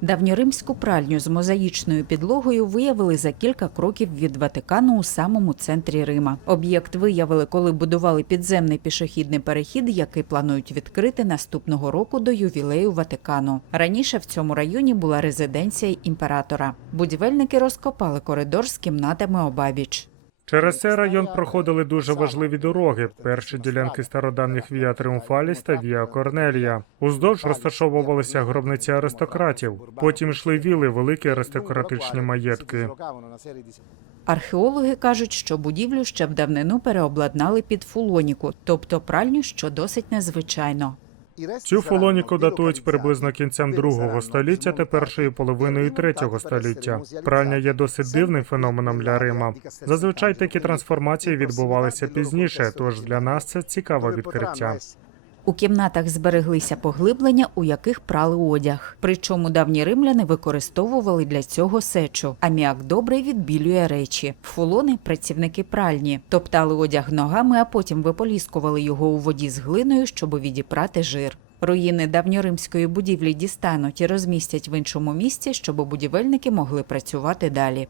Давньоримську пральню з мозаїчною підлогою виявили за кілька кроків від Ватикану у самому центрі Рима. Об'єкт виявили, коли будували підземний пішохідний перехід, який планують відкрити наступного року до ювілею Ватикану. Раніше в цьому районі була резиденція імператора. Будівельники розкопали коридор з кімнатами обабіч. Через цей район проходили дуже важливі дороги. Перші ділянки стародавніх Віа Тріумфаліс та Віа Корнелія. Уздовж розташовувалися гробниці аристократів. Потім йшли віли, великі аристократичні маєтки. Археологи кажуть, що будівлю ще в давнину переобладнали під фулоніку, тобто пральню, що досить незвичайно. Цю фолоніку датують приблизно кінцем другого століття та першою половиною третього століття. Пральня є досить дивним феноменом для Рима. Зазвичай такі трансформації відбувалися пізніше, тож для нас це цікаве відкриття. У кімнатах збереглися поглиблення, у яких прали одяг. Причому давні римляни використовували для цього сечу. Аміак добре відбілює речі. Фулони працівники пральні, топтали одяг ногами, а потім виполіскували його у воді з глиною, щоб відіпрати жир. Руїни давньоримської будівлі дістануть і розмістять в іншому місці, щоб будівельники могли працювати далі.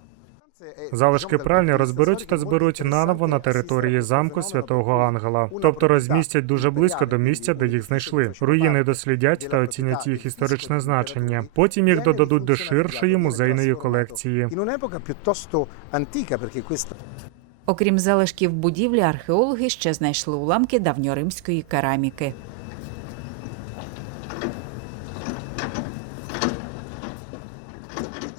Залишки пральні розберуть та зберуть наново на території замку святого Ангела, тобто розмістять дуже близько до місця, де їх знайшли. Руїни дослідять та оцінять їх історичне значення. Потім їх додадуть до ширшої музейної колекції. Окрім залишків будівлі, археологи ще знайшли уламки давньоримської кераміки.